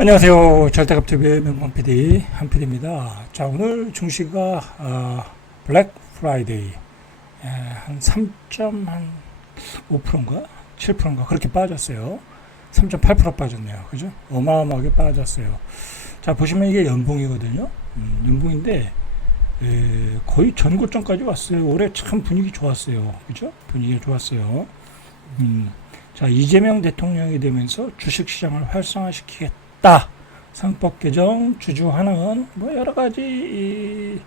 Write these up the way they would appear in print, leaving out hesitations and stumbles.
안녕하세요. 절대갑TV의 명광 PD 한PD입니다. 자, 오늘 증시가 블랙 프라이데이 한 3.5%인가 7%인가 그렇게 빠졌어요. 3.8% 빠졌네요. 그죠? 어마어마하게 빠졌어요. 자, 보시면 이게 연봉이거든요. 연봉인데 거의 전고점까지 왔어요. 올해 참 분위기 좋았어요. 그죠? 분위기가 좋았어요. 자, 이재명 대통령이 되면서 주식시장을 활성화시키겠다. 상법 개정 주주하는 뭐 여러 가지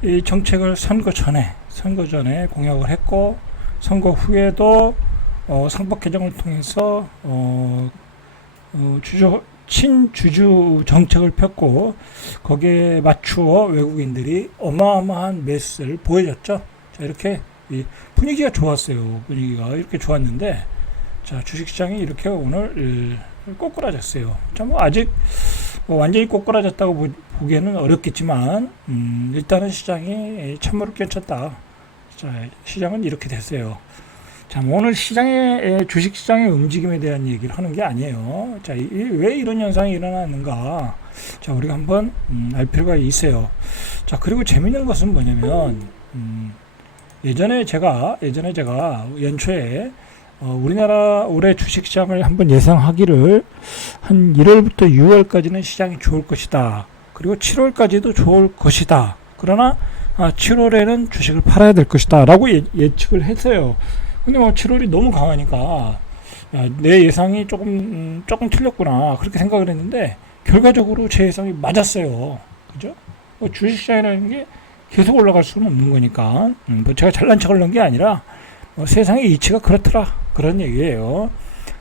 이 정책을 선거 전에 공약을 했고, 선거 후에도 상법 개정을 통해서 친주주 정책을 폈고, 거기에 맞추어 외국인들이 어마어마한 매수세를 보여줬죠. 자, 이렇게 분위기가 좋았어요. 분위기가 이렇게 좋았는데, 자, 주식시장이 이렇게 오늘 꼬꾸라졌어요. 자, 뭐 아직 완전히 꼬꾸라졌다고 보기에는 어렵겠지만, 일단은 시장이 참으로 껴쳤다. 자, 시장은 이렇게 됐어요. 자, 뭐 오늘 주식시장의 움직임에 대한 얘기를 하는 게 아니에요. 자, 왜 이런 현상이 일어나는가. 자, 우리가 한번 알 필요가 있어요. 자, 그리고 재밌는 것은 뭐냐면, 예전에 제가 연초에 우리나라 올해 주식시장을 한번 예상하기를 한 1월부터 6월까지는 시장이 좋을 것이다. 그리고 7월까지도 좋을 것이다. 그러나 7월에는 주식을 팔아야 될 것이다. 라고 예측을 했어요. 근데 뭐 7월이 너무 강하니까 내 예상이 조금 틀렸구나. 그렇게 생각을 했는데 결과적으로 제 예상이 맞았어요. 그죠? 주식시장이라는 게 계속 올라갈 수는 없는 거니까. 뭐 제가 잘난 척을 한 게 아니라 세상의 이치가 그렇더라. 그런 얘기예요.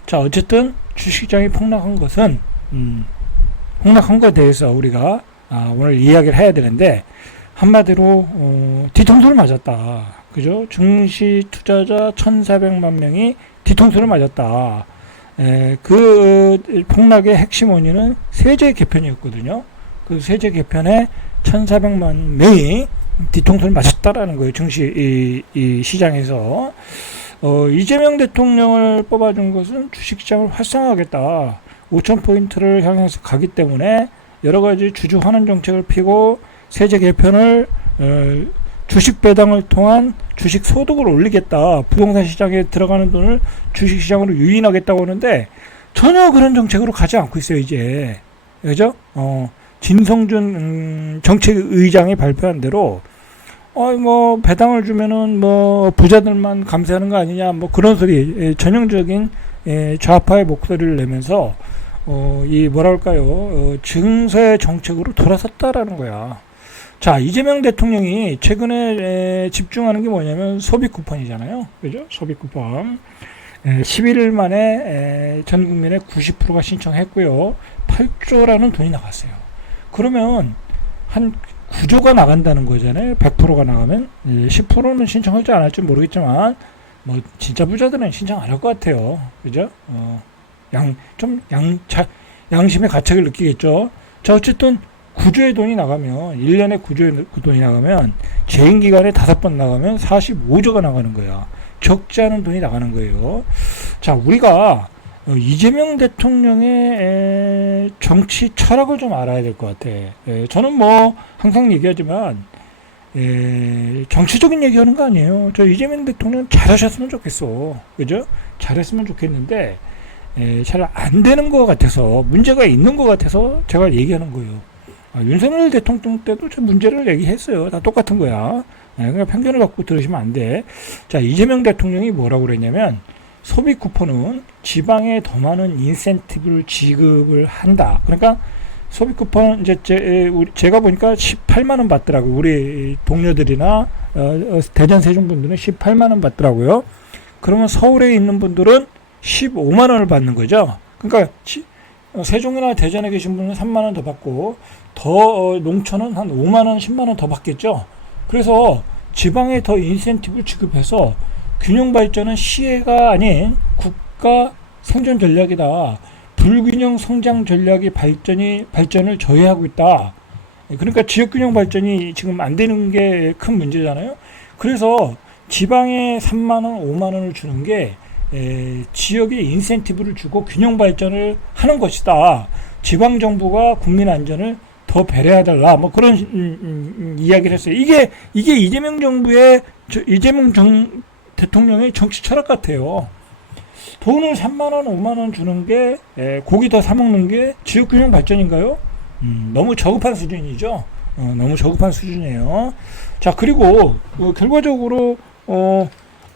자, 어쨌든 주식시장이 폭락한 것은 폭락한 것에 대해서 우리가 오늘 이야기를 해야 되는데, 한마디로 뒤통수를 맞았다. 그죠? 증시 투자자 1,400만 명이 뒤통수를 맞았다. 그 폭락의 핵심 원인은 세제 개편이었거든요. 그 세제 개편에 1,400만 명이 뒤통수를 맞았다라는 거예요. 증시 이 시장에서. 이재명 대통령을 뽑아준 것은 주식시장을 활성화하겠다. 5,000포인트를 향해서 가기 때문에 여러 가지 주주 환원 정책을 피고 세제 개편을 주식 배당을 통한 주식 소득을 올리겠다. 부동산 시장에 들어가는 돈을 주식 시장으로 유인하겠다고 하는데 전혀 그런 정책으로 가지 않고 있어요, 이제. 그죠? 진성준 정책의장이 발표한 대로 뭐 배당을 주면은 뭐 부자들만 감세하는 거 아니냐, 뭐 그런 소리, 전형적인 좌파의 목소리를 내면서 이 뭐랄까요, 증세 정책으로 돌아섰다라는 거야. 자, 이재명 대통령이 최근에 집중하는 게 뭐냐면 소비 쿠폰이잖아요. 그죠? 소비 쿠폰. 11일 만에 전 국민의 90%가 신청했고요. 8조라는 돈이 나갔어요. 그러면 한 9조가 나간다는 거잖아요. 100%가 나가면 10%는 신청할지 안 할지 모르겠지만 뭐 진짜 부자들은 신청 안 할 것 같아요. 그죠? 양심의 가책을 느끼겠죠. 자, 어쨌든 9조의 돈이 나가면 1년에 9조의 돈이 나가면 재임 기간에 5번 나가면 45조가 나가는 거야. 적지 않은 돈이 나가는 거예요. 자, 우리가 이재명 대통령의 정치 철학을 좀 알아야 될 것 같아. 저는 뭐 항상 얘기하지만 정치적인 얘기하는 거 아니에요. 저 이재명 대통령 잘하셨으면 좋겠어. 그죠? 잘했으면 좋겠는데 잘 안 되는 것 같아서, 문제가 있는 것 같아서 제가 얘기하는 거예요. 윤석열 대통령 때도 저 문제를 얘기했어요. 다 똑같은 거야. 그러니까 편견을 갖고 들으시면 안 돼. 자, 이재명 대통령이 뭐라고 그랬냐면, 소비 쿠폰은 지방에 더 많은 인센티브를 지급을 한다. 그러니까 소비 쿠폰 이제 제가 보니까 18만 원 받더라고요. 우리 동료들이나 대전 세종 분들은 18만 원 받더라고요. 그러면 서울에 있는 분들은 15만 원을 받는 거죠. 그러니까 세종이나 대전에 계신 분은 3만 원 더 받고, 더 농촌은 한 5만 원, 10만 원 더 받겠죠. 그래서 지방에 더 인센티브를 지급해서 균형 발전은 시혜가 아닌 국가 생존 전략이다. 불균형 성장 전략이 발전을 저해하고 있다. 그러니까 지역 균형 발전이 지금 안 되는 게 큰 문제잖아요. 그래서 지방에 3만 원, 5만 원을 주는 게 지역에 인센티브를 주고 균형 발전을 하는 것이다. 지방 정부가 국민 안전을 더 배려해달라 뭐 그런 이야기를 했어요. 이게 이재명 정부의 대통령의 정치 철학 같아요. 돈을 3만 원, 5만 원 주는 게 고기 더 사 먹는 게 지역균형 발전인가요? 너무 저급한 수준이죠. 너무 저급한 수준이에요. 자, 그리고 결과적으로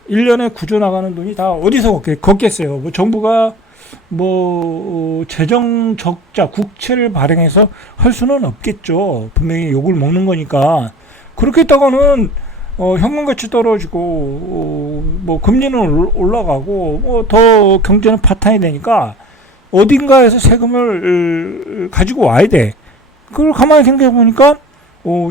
1년에 구조 나가는 돈이 다 어디서 걷겠어요? 뭐 정부가 재정 적자 국채를 발행해서 할 수는 없겠죠. 분명히 욕을 먹는 거니까. 그렇게 했다가는 현금 가치 떨어지고 금리는 올라가고 더 경제는 파탄이 되니까 어딘가에서 세금을 가지고 와야 돼. 그걸 가만히 생각해 보니까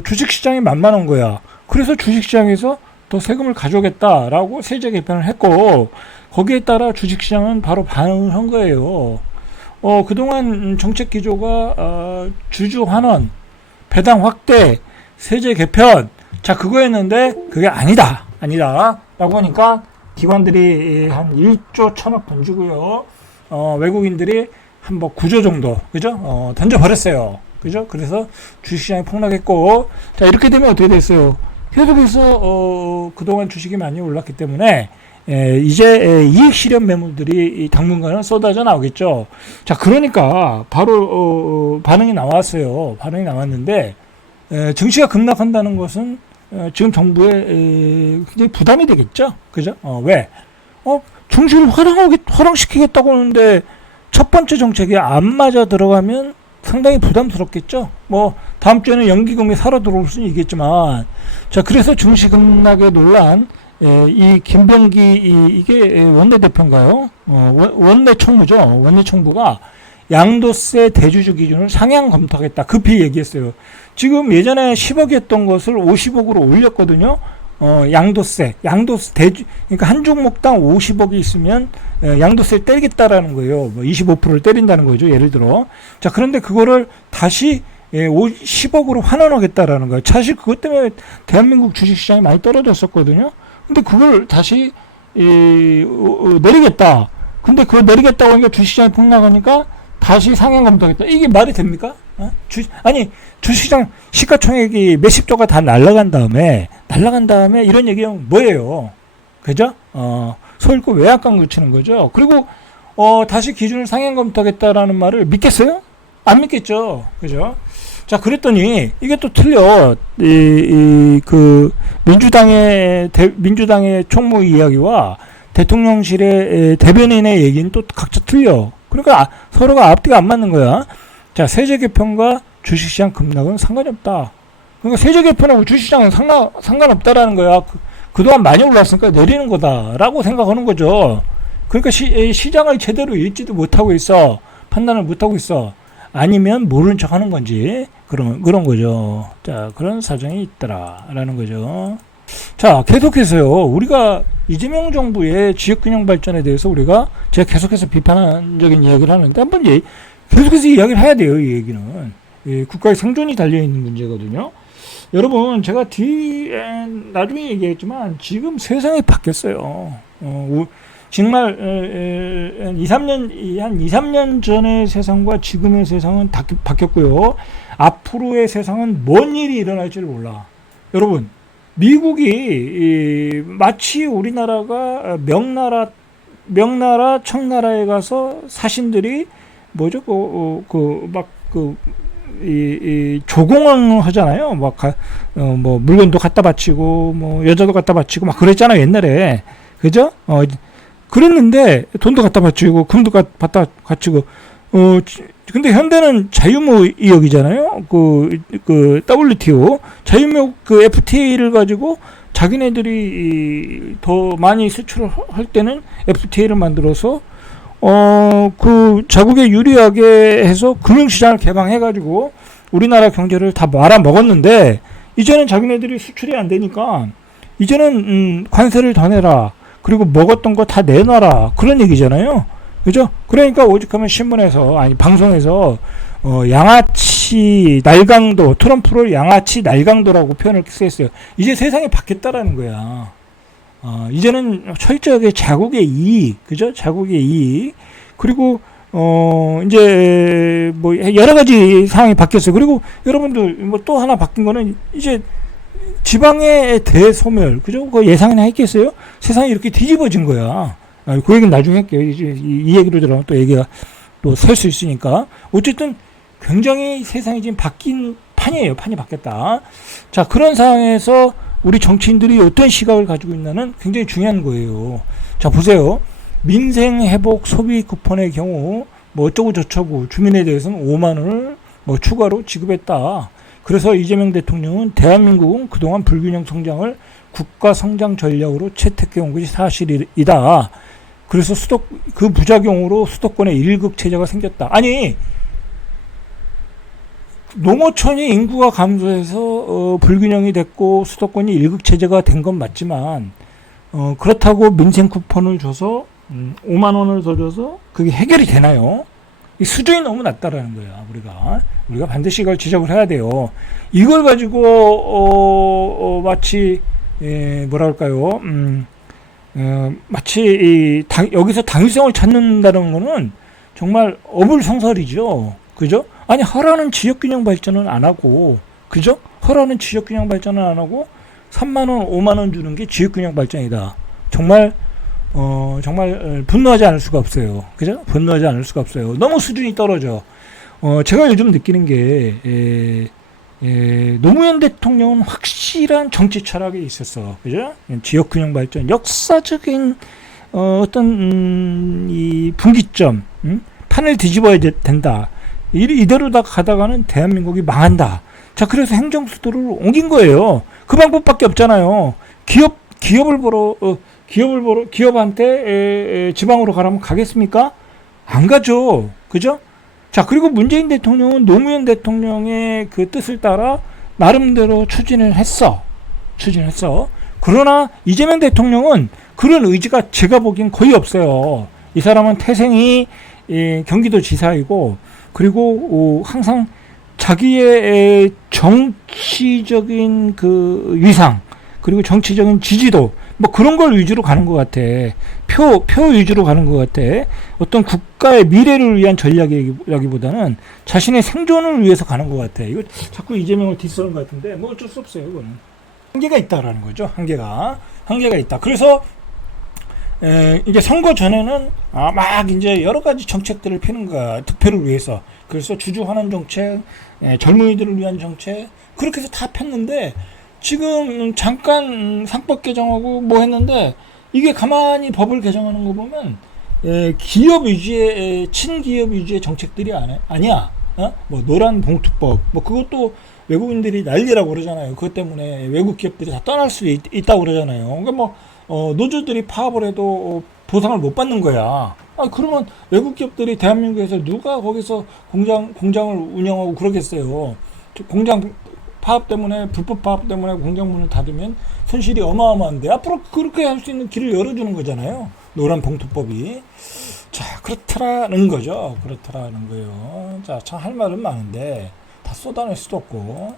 주식시장이 만만한 거야. 그래서 주식시장에서 더 세금을 가져오겠다라고 세제 개편을 했고, 거기에 따라 주식시장은 바로 반응을 한 거예요. 그동안 정책 기조가 주주 환원, 배당 확대, 세제 개편, 자 그거였는데 그게 아니다 라고 하니까 기관들이 한 1조 1천억 던지고요. 외국인들이 한 9조 정도, 그죠? 던져버렸어요. 그죠? 그래서 주식시장이 폭락했고, 자, 이렇게 되면 어떻게 됐어요? 계속해서, 그동안 주식이 많이 올랐기 때문에, 이제 이익 실현 매물들이 당분간은 쏟아져 나오겠죠. 자, 그러니까, 바로, 반응이 나왔어요. 반응이 나왔는데, 증시가 급락한다는 것은, 지금 정부에 굉장히 부담이 되겠죠? 그죠? 왜? 증시를 화랑시키겠다고 하는데, 첫 번째 정책이 안 맞아 들어가면 상당히 부담스럽겠죠. 다음 주에는 연기금이 살아 들어올 수는 있겠지만, 자, 그래서 증시 급락의 논란, 이 김병기, 이게 원내대표인가요? 원내 총무죠. 원내 총무가 양도세 대주주 기준을 상향 검토하겠다. 급히 얘기했어요. 지금 예전에 10억이었던 것을 50억으로 올렸거든요. 양도세 그러니까 한 종목당 50억이 있으면 양도세를 때리겠다라는 거예요. 25%를 때린다는 거죠. 예를 들어. 자, 그런데 그거를 다시 10억으로 환원하겠다라는 거예요. 사실 그것 때문에 대한민국 주식시장이 많이 떨어졌었거든요. 근데 그걸 다시 내리겠다. 근데 그걸 내리겠다고 하니까 주식시장이 폭락하니까 다시 상향 검토하겠다. 이게 말이 됩니까? 주식시장 시가총액이 몇십조가 다 날아간 다음에 이런 얘기는 뭐예요? 그죠? 소일고 외양간 그치는 거죠. 그리고 다시 기준을 상향 검토하겠다라는 말을 믿겠어요? 안 믿겠죠. 그죠? 자, 그랬더니 이게 또 틀려. 민주당의 총무 이야기와 대통령실의 대변인의 얘기는 또 각자 틀려. 그러니까 서로가 앞뒤가 안 맞는 거야. 자, 세제 개편과 주식시장 급락은 상관이 없다. 그러니까 세제 개편하고 주식시장은 상관없다라는 거야. 그동안 많이 올랐으니까 내리는 거다라고 생각하는 거죠. 그러니까 시장을 제대로 읽지도 못하고 있어. 판단을 못하고 있어. 아니면 모르는 척 하는 건지 그런 거죠. 자, 그런 사정이 있더라라는 거죠. 자, 계속해서요. 우리가 이재명 정부의 지역균형 발전에 대해서 제가 계속해서 비판적인 이야기를 하는데 한번 계속해서 이야기를 해야 돼요. 이 얘기는 국가의 생존이 달려있는 문제거든요. 여러분, 제가 나중에 얘기했지만 지금 세상이 바뀌었어요. 정말 2, 3년 전의 세상과 지금의 세상은 다 바뀌었고요. 앞으로의 세상은 뭔 일이 일어날지를 몰라. 여러분, 미국이 마치 우리나라가 명나라 청나라에 가서 사신들이 조공을 하잖아요. 물건도 갖다 바치고 여자도 갖다 바치고 막 그랬잖아요, 옛날에. 그죠? 그랬는데 돈도 갖다 바치고 금도 갖다 바치고 근데 현대는 자유무역이잖아요. 그 WTO 자유무역 FTA를 가지고 자기네들이 더 많이 수출을 할 때는 FTA를 만들어서 자국에 유리하게 해서 금융시장을 개방해가지고 우리나라 경제를 다 말아먹었는데, 이제는 자기네들이 수출이 안 되니까 이제는 관세를 더 내라. 그리고 먹었던 거 다 내놔라. 그런 얘기잖아요. 그죠? 그러니까 오죽하면 신문에서, 방송에서, 양아치 날강도, 트럼프를 양아치 날강도라고 표현을 했어요. 이제 세상이 바뀌었다라는 거야. 이제는 철저하게 자국의 이익, 그죠? 자국의 이익. 그리고, 이제, 뭐 여러 가지 상황이 바뀌었어요. 그리고 여러분들 뭐 또 하나 바뀐 거는 이제 지방의 대소멸, 그죠? 그 예상이나 했겠어요? 세상이 이렇게 뒤집어진 거야. 그 얘기는 나중에 할게요. 이제 이 얘기로 들어가면 또 얘기가 또 설 수 있으니까. 어쨌든 굉장히 세상이 지금 바뀐 판이에요. 판이 바뀌었다. 자, 그런 상황에서 우리 정치인들이 어떤 시각을 가지고 있냐는 굉장히 중요한 거예요. 자, 보세요. 민생 회복 소비 쿠폰의 경우 뭐 어쩌고 저쩌고 주민에 대해서는 5만 원을 뭐 추가로 지급했다. 그래서 이재명 대통령은 대한민국은 그동안 불균형 성장을 국가 성장 전략으로 채택해 온 것이 사실이다. 그래서 그 부작용으로 수도권에 1급 체제가 생겼다. 아니, 농어촌이 인구가 감소해서 불균형이 됐고 수도권이 1급 체제가 된 건 맞지만 그렇다고 민생 쿠폰을 줘서 5만 원을 더 줘서 그게 해결이 되나요? 이 수준이 너무 낮다라는 거야. 우리가 반드시 이걸 지적을 해야 돼요. 이걸 가지고 마치 뭐랄까요? 마치 여기서 당위성을 찾는다는 거는 정말 어불성설이죠. 그죠? 아니, 하라는 지역균형 발전은 안 하고, 그죠? 하라는 지역균형 발전은 안 하고 3만 원, 5만 원 주는 게 지역균형 발전이다. 정말 분노하지 않을 수가 없어요. 그죠? 분노하지 않을 수가 없어요. 너무 수준이 떨어져. 제가 요즘 느끼는 게 노무현 대통령은 확실한 정치 철학이 있었어. 그죠? 지역균형 발전, 역사적인 어떤 이 분기점, 판을 뒤집어야 된다. 이대로 다 가다가는 대한민국이 망한다. 자, 그래서 행정수도를 옮긴 거예요. 그 방법밖에 없잖아요. 기업한테 지방으로 가라면 가겠습니까? 안 가죠. 그죠? 자, 그리고 문재인 대통령은 노무현 대통령의 그 뜻을 따라 나름대로 추진을 했어. 그러나 이재명 대통령은 그런 의지가 제가 보기엔 거의 없어요. 이 사람은 태생이 경기도 지사이고, 그리고 항상 자기의 정치적인 그 위상, 그리고 정치적인 지지도, 뭐 그런 걸 위주로 가는 것 같아. 표 위주로 가는 것 같아. 어떤 국가의 미래를 위한 전략이라기보다는 자신의 생존을 위해서 가는 것 같아. 이거 자꾸 이재명을 디스하는 것 같은데, 뭐 어쩔 수 없어요, 이거는. 한계가 있다라는 거죠. 한계가 있다. 그래서 이제 선거 전에는 막 이제 여러 가지 정책들을 펴는 거야. 득표를 위해서. 그래서 주주 환원 정책, 젊은이들을 위한 정책, 그렇게 해서 다 폈는데, 지금 잠깐 상법 개정하고 뭐 했는데, 이게 가만히 법을 개정하는 거 보면 기업 위주의 친기업 위주의 정책들이 아니야. 뭐 노란 봉투법, 뭐 그것도 외국인들이 난리라고 그러잖아요. 그것 때문에 외국 기업들이 다 떠날 수 있다고 그러잖아요. 그러니까 뭐 노조들이 파업을 해도 보상을 못 받는 거야. 그러면 외국 기업들이 대한민국에서 누가 거기서 공장을 운영하고 그러겠어요. 공장 파업 때문에, 불법 파업 때문에 공장 문을 닫으면 손실이 어마어마한데, 앞으로 그렇게 할 수 있는 길을 열어주는 거잖아요. 노란 봉투법이. 자, 그렇더라는 거죠. 그렇더라는 거예요. 자, 참 할 말은 많은데 다 쏟아낼 수도 없고.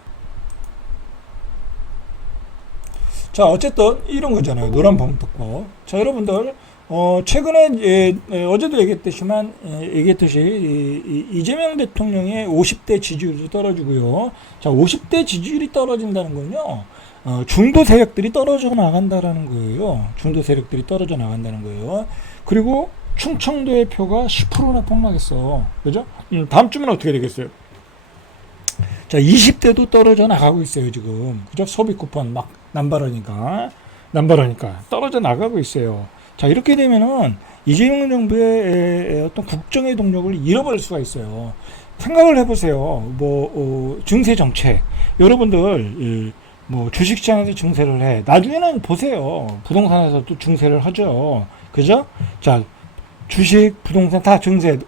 자, 어쨌든 이런 거잖아요. 노란 봉투법. 자, 여러분들 최근에 어제도 얘기했듯이 이재명 대통령의 50대 지지율이 떨어지고요. 자, 50대 지지율이 떨어진다는 건요, 중도 세력들이 떨어져 나간다라는 거예요. 그리고 충청도의 표가 10%나 폭락했어. 그죠? 다음 주면 어떻게 되겠어요? 자, 20대도 떨어져 나가고 있어요, 지금. 그죠? 소비 쿠폰 막 남발하니까 떨어져 나가고 있어요. 자, 이렇게 되면은 이재명 정부의 어떤 국정의 동력을 잃어버릴 수가 있어요. 생각을 해보세요. 증세 정책. 여러분들, 주식시장에서 증세를 해. 나중에는 보세요. 부동산에서도 증세를 하죠. 그죠? 자, 주식, 부동산 다 증세.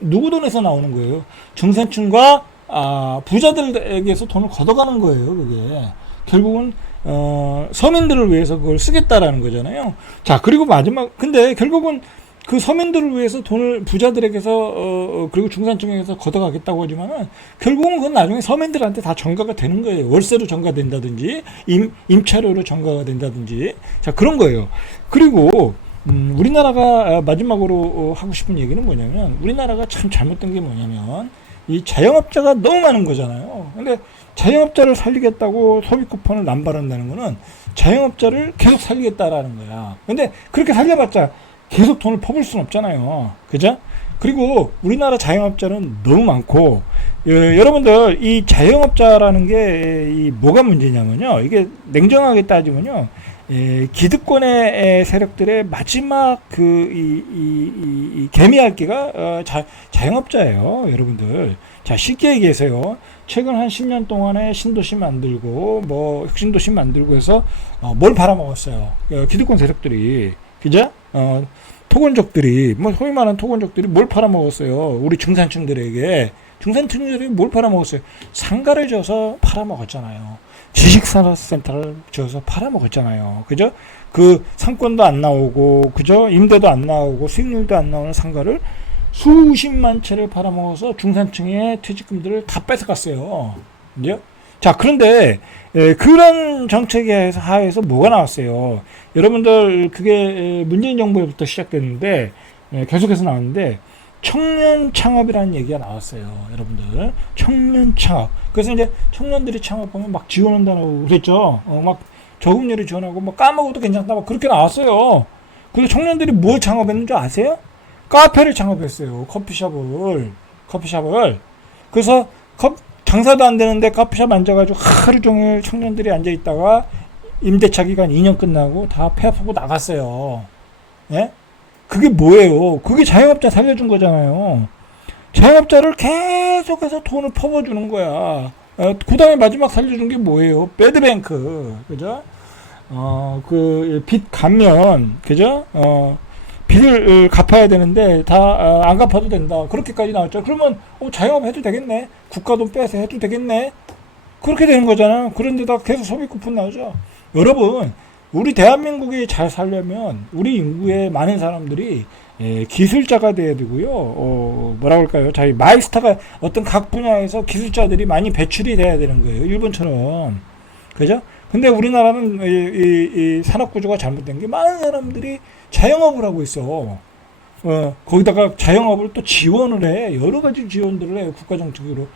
누구 돈에서 나오는 거예요? 증세층과 부자들에게서 돈을 걷어가는 거예요, 그게. 결국은 서민들을 위해서 그걸 쓰겠다라는 거잖아요. 자, 그리고 근데 결국은 그 서민들을 위해서 돈을 부자들에게서 그리고 중산층에게서 걷어가겠다고 하지만은 결국은 그건 나중에 서민들한테 다 전가가 되는 거예요. 월세로 전가된다든지 임차료로 전가가 된다든지. 자, 그런 거예요. 그리고 우리나라가 마지막으로 하고 싶은 얘기는 뭐냐면, 우리나라가 참 잘못된 게 뭐냐면 이 자영업자가 너무 많은 거잖아요. 근데 자영업자를 살리겠다고 소비 쿠폰을 남발한다는 거는 자영업자를 계속 살리겠다라는 거야. 근데 그렇게 살려봤자 계속 돈을 퍼볼 수는 없잖아요. 그죠? 그리고 우리나라 자영업자는 너무 많고, 여러분들 이 자영업자라는 게 뭐가 문제냐면요. 이게 냉정하게 따지면요. 기득권의 세력들의 마지막 이 개미핥기가 자영업자예요, 여러분들. 자, 쉽게 얘기해서요. 최근 한 10년 동안에 신도시 만들고, 뭐, 혁신도시 만들고 해서, 뭘 팔아먹었어요. 기득권 세력들이. 그죠? 토건족들이, 뭐, 소위 말하는 토건족들이 뭘 팔아먹었어요. 우리 중산층들에게. 중산층들이 뭘 팔아먹었어요. 상가를 줘서 팔아먹었잖아요. 지식산업센터를 줘서 팔아먹었잖아요. 그죠? 그 상권도 안 나오고, 그죠? 임대도 안 나오고, 수익률도 안 나오는 상가를 수십만 채를 팔아먹어서 중산층의 퇴직금들을 다 뺏어갔어요. 그죠? 자, 그런데 그런 정책에 하에서 뭐가 나왔어요? 여러분들 그게 문재인 정부에부터 시작됐는데 계속해서 나왔는데 청년 창업이라는 얘기가 나왔어요. 여러분들 청년 창업. 그래서 이제 청년들이 창업하면 막 지원한다고 그랬죠. 막 저금리를 지원하고 막 까먹어도 괜찮다 막 그렇게 나왔어요. 그래서 청년들이 뭘 창업했는 줄 아세요? 카페를 창업했어요. 커피숍을. 그래서 장사도 안 되는데 커피숍 앉아가지고 하루 종일 청년들이 앉아있다가 임대차 기간 2년 끝나고 다 폐업하고 나갔어요. 예? 그게 뭐예요? 그게 자영업자 살려준 거잖아요. 자영업자를 계속해서 돈을 퍼부어주는 거야. 그 다음에 마지막 살려준 게 뭐예요? 배드뱅크. 그죠? 그 빚 감면. 그죠? 빚을 갚아야 되는데 다 안 갚아도 된다. 그렇게까지 나왔죠. 그러면 자영업 해도 되겠네. 국가 돈 빼서 해도 되겠네. 그렇게 되는 거잖아. 그런데다 계속 소비 쿠폰 나오죠. 여러분, 우리 대한민국이 잘 살려면 우리 인구의 많은 사람들이 기술자가 돼야 되고요. 뭐라고 할까요? 자기 마이스터가 어떤 각 분야에서 기술자들이 많이 배출이 돼야 되는 거예요. 일본처럼. 그죠? 근데 우리나라는 이 산업 구조가 잘못된 게 많은 사람들이 자영업을 하고 있어. 거기다가 자영업을 또 지원을 해. 여러 가지 지원들을 해. 국가 정책으로.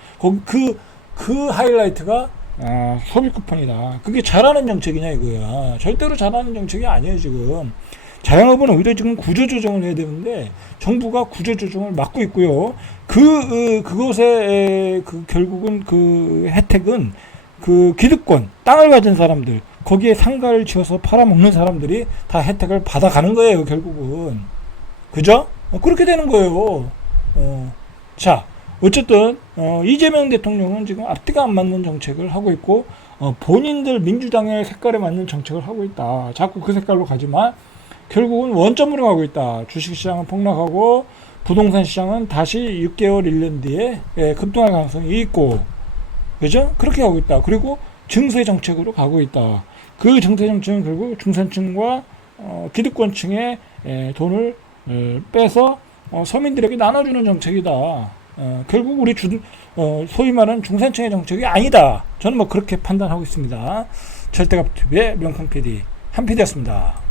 그 하이라이트가 소비 쿠폰이다. 그게 잘하는 정책이냐 이거야. 절대로 잘하는 정책이 아니에요 지금. 자영업은 오히려 지금 구조조정을 해야 되는데 정부가 구조조정을 막고 있고요. 그것의 결국은 그 혜택은 그 기득권, 땅을 가진 사람들, 거기에 상가를 지어서 팔아먹는 사람들이 다 혜택을 받아가는 거예요 결국은. 그죠? 그렇게 되는 거예요. 자, 어쨌든 이재명 대통령은 지금 앞뒤가 안 맞는 정책을 하고 있고 본인들 민주당의 색깔에 맞는 정책을 하고 있다. 자꾸 그 색깔로 가지만 결국은 원점으로 가고 있다. 주식시장은 폭락하고 부동산 시장은 다시 6개월 1년 뒤에 급등할 가능성이 있고, 그죠? 그렇게 가고 있다. 그리고 증세 정책으로 가고 있다. 그 증세 정책은 결국 중산층과 기득권층의 돈을 빼서 서민들에게 나눠주는 정책이다. 결국 우리 소위 말하는 중산층의 정책이 아니다. 저는 뭐 그렇게 판단하고 있습니다. 절대값TV의 명품 PD 한 PD였습니다.